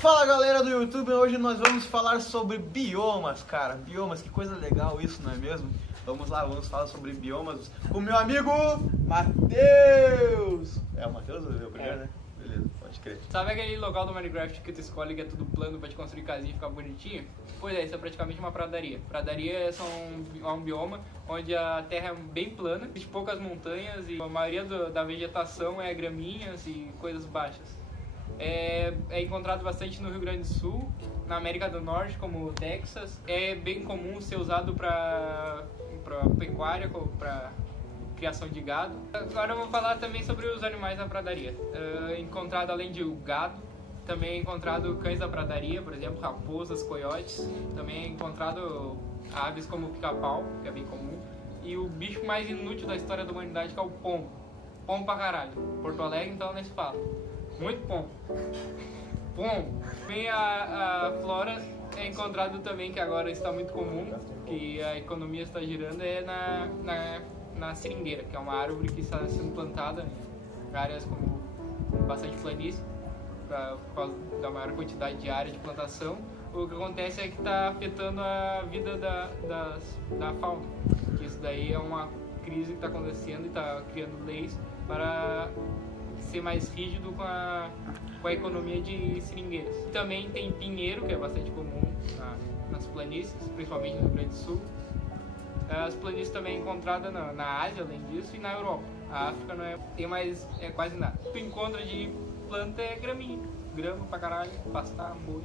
Fala galera do YouTube, hoje nós vamos falar sobre biomas, cara. Biomas, que coisa legal isso, não é mesmo? Vamos lá, vamos falar sobre biomas com o meu amigo Matheus. É o Matheus ou o primeiro, né? Beleza, pode crer. Sabe aquele local do Minecraft que tu escolhe que é tudo plano pra te construir casinha e ficar bonitinho? Pois é, isso é praticamente uma pradaria. Pradaria é um bioma onde a terra é bem plana, tem poucas montanhas e a maioria da vegetação é graminhas e coisas baixas. É encontrado bastante no Rio Grande do Sul, na América do Norte, como o Texas. É bem comum ser usado para pecuária, para criação de gado. Agora eu vou falar também sobre os animais da pradaria. Encontrado além de gado, também é encontrado cães da pradaria, por exemplo, raposas, coiotes. Também é encontrado aves como o pica-pau, que é bem comum. E o bicho mais inútil da história da humanidade, que é o pombo. Pombo pra caralho. Porto Alegre, então, nem se fala. Muito pombo. Pombo. Também a flora é encontrado também, que agora está muito comum, que a economia está girando, é na seringueira, que é uma árvore que está sendo plantada em áreas como bastante planície, por causa da maior quantidade de área de plantação. O que acontece é que está afetando a vida da fauna. Que isso daí é uma crise que está acontecendo e está criando leis para ser mais rígido com a economia de seringueiras. Também tem pinheiro, que é bastante comum nas planícies, principalmente no Rio Grande do Sul. As planícies também encontradas na Ásia, além disso, e na Europa. A África não tem mais quase nada. O que tu encontra de planta é graminha. Grama pra caralho, pastar, boi.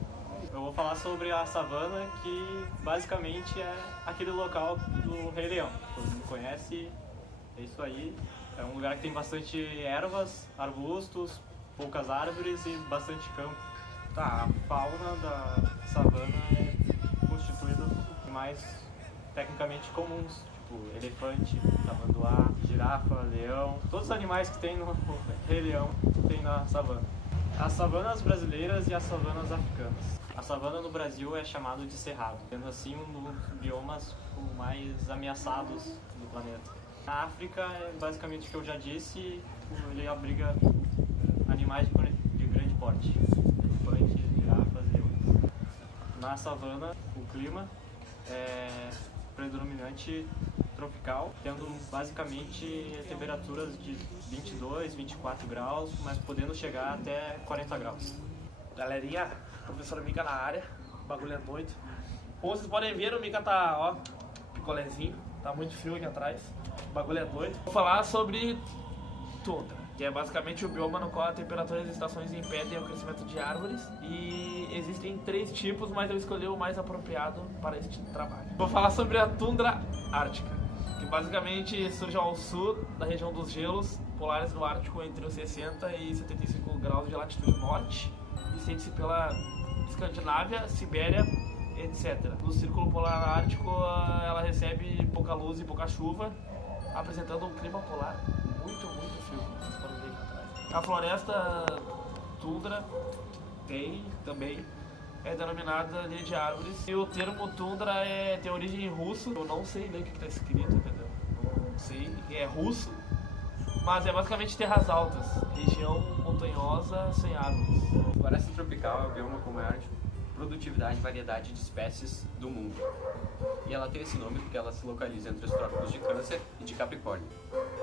Eu vou falar sobre a savana, que basicamente é aquele local do Rei Leão. Todo mundo conhece, é isso aí. É um lugar que tem bastante ervas, arbustos, poucas árvores e bastante campo. A fauna da savana é constituída por animais tecnicamente comuns, tipo elefante, tamanduá, girafa, leão. Todos os animais que tem no Rei Leão tem na savana. As savanas brasileiras e as savanas africanas. A savana no Brasil é chamada de cerrado, sendo assim um dos biomas mais ameaçados do planeta. Na África, basicamente o que eu já disse, ele abriga animais de grande porte, elefantes, girafas e leões. Na savana, o clima é predominante tropical, tendo basicamente temperaturas de 22, 24 graus, mas podendo chegar até 40 graus. Galerinha, professora Mika na área, o bagulho é doido. Como vocês podem ver, o Mika tá, ó, picolézinho, tá muito frio aqui atrás, o bagulho é doido. Vou falar sobre tundra, que é basicamente o bioma no qual a temperatura e as estações impedem o crescimento de árvores. E existem 3 tipos, mas eu escolhi o mais apropriado para este trabalho. Vou falar sobre a tundra ártica, que basicamente surge ao sul da região dos gelos polares do Ártico, entre os 60 e 75 graus de latitude norte, e sente-se pela Escandinávia, Sibéria, etc. No Círculo Polar Ártico, ela recebe pouca luz e pouca chuva, apresentando um clima polar muito frio, como vocês podem ver aqui atrás. A floresta tundra também é denominada linha de árvores, e o termo tundra tem origem em russo. Eu não sei ler o que está escrito, entendeu? Não sei, é russo, mas é basicamente terras altas, região montanhosa sem árvores. A floresta tropical é o bioma com maior produtividade e variedade de espécies do mundo. E ela tem esse nome porque ela se localiza entre os trópicos de Câncer e de Capricórnio.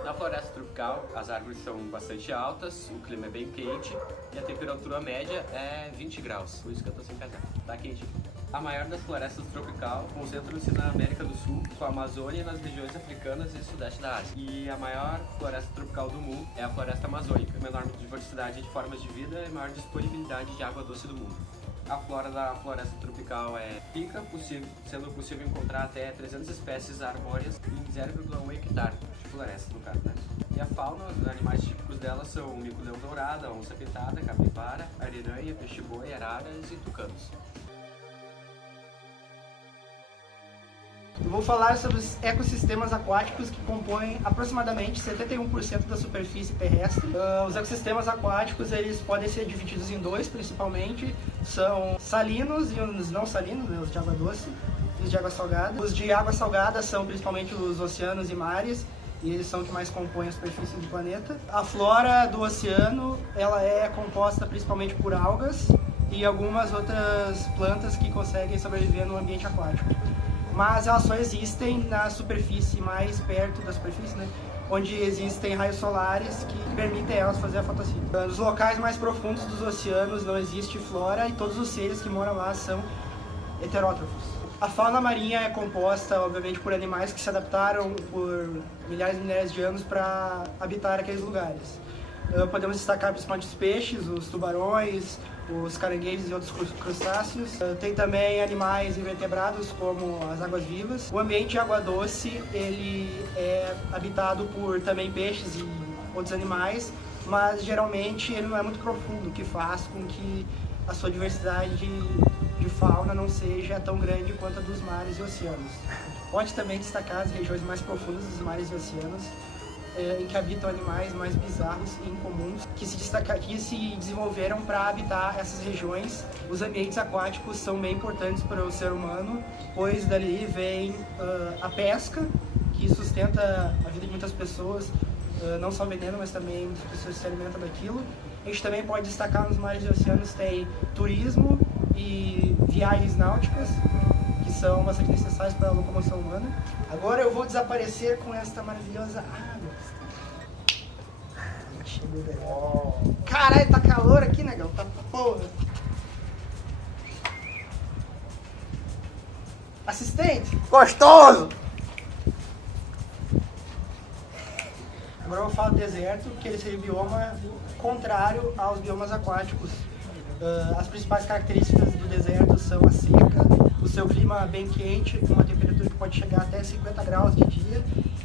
Na floresta tropical, as árvores são bastante altas, o clima é bem quente e a temperatura média é 20 graus, por isso que eu tô sem casaco, tá quente. A maior das florestas tropical concentra-se na América do Sul, com a Amazônia e nas regiões africanas e sudeste da Ásia. E a maior floresta tropical do mundo é a floresta amazônica, com enorme diversidade de formas de vida e maior disponibilidade de água doce do mundo. A flora da floresta tropical é rica, sendo possível encontrar até 300 espécies arbóreas em 0,1 hectare de floresta, no caso, né? E a fauna, os animais típicos dela são o mico-leão dourado, a onça pintada, a capivara, a ariranha, peixe-boi, araras e tucanos. Eu vou falar sobre os ecossistemas aquáticos que compõem aproximadamente 71% da superfície terrestre. Os ecossistemas aquáticos eles podem ser divididos em 2 principalmente, são salinos e os não salinos, né, os de água doce e os de água salgada. Os de água salgada são principalmente os oceanos e mares, e eles são os que mais compõem a superfície do planeta. A flora do oceano ela é composta principalmente por algas e algumas outras plantas que conseguem sobreviver no ambiente aquático. Mas elas só existem na superfície, mais perto da superfície, né? Onde existem raios solares que permitem elas fazer a fotossíntese. Nos locais mais profundos dos oceanos não existe flora e todos os seres que moram lá são heterótrofos. A fauna marinha é composta, obviamente, por animais que se adaptaram por milhares e milhares de anos para habitar aqueles lugares. Podemos destacar principalmente os peixes, os tubarões, os caranguejos e outros crustáceos. Tem também animais invertebrados como as águas-vivas. O ambiente de água doce ele é habitado por também peixes e outros animais, mas geralmente ele não é muito profundo, o que faz com que a sua diversidade de fauna não seja tão grande quanto a dos mares e oceanos. Pode também destacar as regiões mais profundas dos mares e oceanos, em que habitam animais mais bizarros e incomuns, que se desenvolveram para habitar essas regiões. Os ambientes aquáticos são bem importantes para o ser humano, pois dali vem a pesca, que sustenta a vida de muitas pessoas, não só vendendo, mas também muitas pessoas se alimentam daquilo. A gente também pode destacar nos mares e oceanos tem turismo e viagens náuticas, que são bastante necessárias para a locomoção humana. Agora eu vou desaparecer com esta maravilhosa água. Caralho, tá calor aqui, negão. Tá porra. Assistente, gostoso! Agora eu vou falar do deserto, que ele seria o bioma contrário aos biomas aquáticos. As principais características do deserto são a seca, o seu clima bem quente, com uma temperatura que pode chegar até 50 graus de dia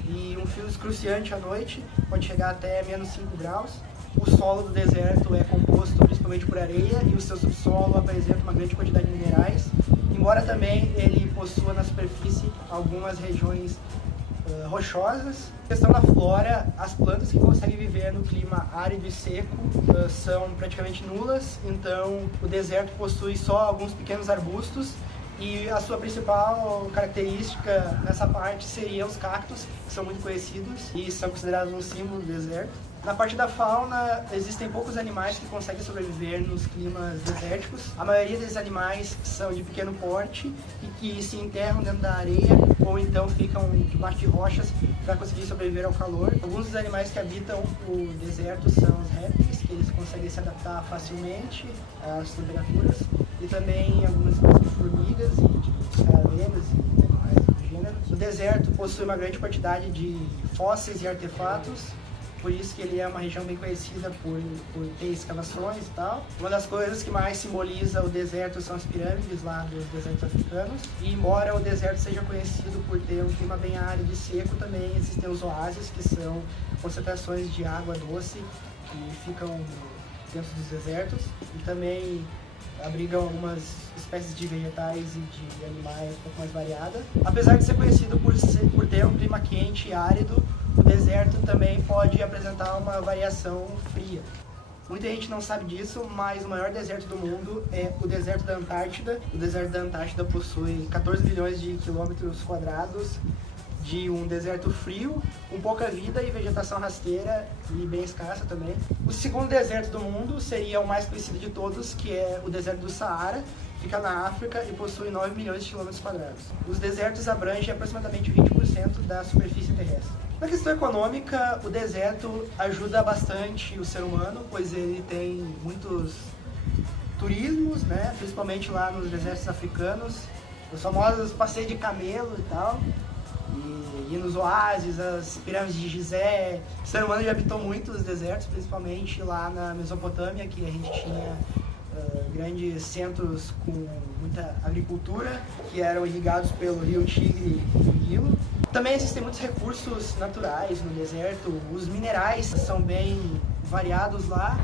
e um frio excruciante à noite, pode chegar até menos 5 graus. O solo do deserto é composto principalmente por areia e o seu subsolo apresenta uma grande quantidade de minerais, embora também ele possua na superfície algumas regiões rochosas. A questão da flora, as plantas que conseguem viver no clima árido e seco são praticamente nulas, então o deserto possui só alguns pequenos arbustos e a sua principal característica nessa parte seria os cactos, que são muito conhecidos e são considerados um símbolo do deserto. Na parte da fauna, existem poucos animais que conseguem sobreviver nos climas desérticos. A maioria desses animais são de pequeno porte e que se enterram dentro da areia ou então ficam debaixo de rochas para conseguir sobreviver ao calor. Alguns dos animais que habitam o deserto são os répteis, que eles conseguem se adaptar facilmente às temperaturas, e também algumas espécies de formigas e de caravelas e animais do gênero. O deserto possui uma grande quantidade de fósseis e artefatos, por isso que ele é uma região bem conhecida por ter escavações e tal. Uma das coisas que mais simboliza o deserto são as pirâmides lá dos desertos africanos. E embora o deserto seja conhecido por ter um clima bem árido e seco, também existem os oásis, que são concentrações de água doce que ficam dentro dos desertos e também abrigam algumas espécies de vegetais e de animais um pouco mais variadas. Apesar de ser conhecido por ter um clima quente e árido, o deserto também pode apresentar uma variação fria. Muita gente não sabe disso, mas o maior deserto do mundo é o deserto da Antártida. O deserto da Antártida possui 14 milhões de quilômetros quadrados de um deserto frio, com pouca vida e vegetação rasteira e bem escassa também. O segundo deserto do mundo seria o mais conhecido de todos, que é o deserto do Saara, fica na África e possui 9 milhões de quilômetros quadrados. Os desertos abrangem aproximadamente 20% da superfície terrestre. Na questão econômica, o deserto ajuda bastante o ser humano, pois ele tem muitos turismos, né? Principalmente lá nos desertos africanos, os famosos passeios de camelo e tal, e nos oásis, as pirâmides de Gizé. O ser humano já habitou muito os desertos, principalmente lá na Mesopotâmia, que a gente tinha grandes centros com muita agricultura, que eram irrigados pelo rio Tigre e o Nilo. Também existem muitos recursos naturais no deserto, os minerais são bem variados lá.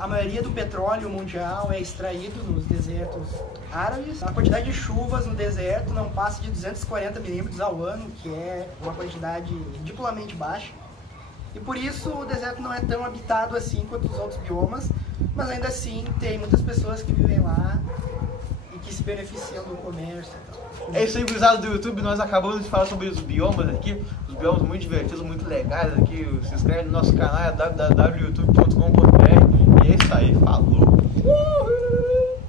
A maioria do petróleo mundial é extraído nos desertos árabes. A quantidade de chuvas no deserto não passa de 240 milímetros ao ano, que é uma quantidade ridiculamente baixa. E por isso o deserto não é tão habitado assim quanto os outros biomas, mas ainda assim tem muitas pessoas que vivem lá e que se beneficiam do comércio e tal. É isso aí, gurizada do YouTube, nós acabamos de falar sobre os biomas aqui, os biomas muito divertidos, muito legais aqui. Se inscreve no nosso canal, é www.youtube.com.br, e é isso aí, falou!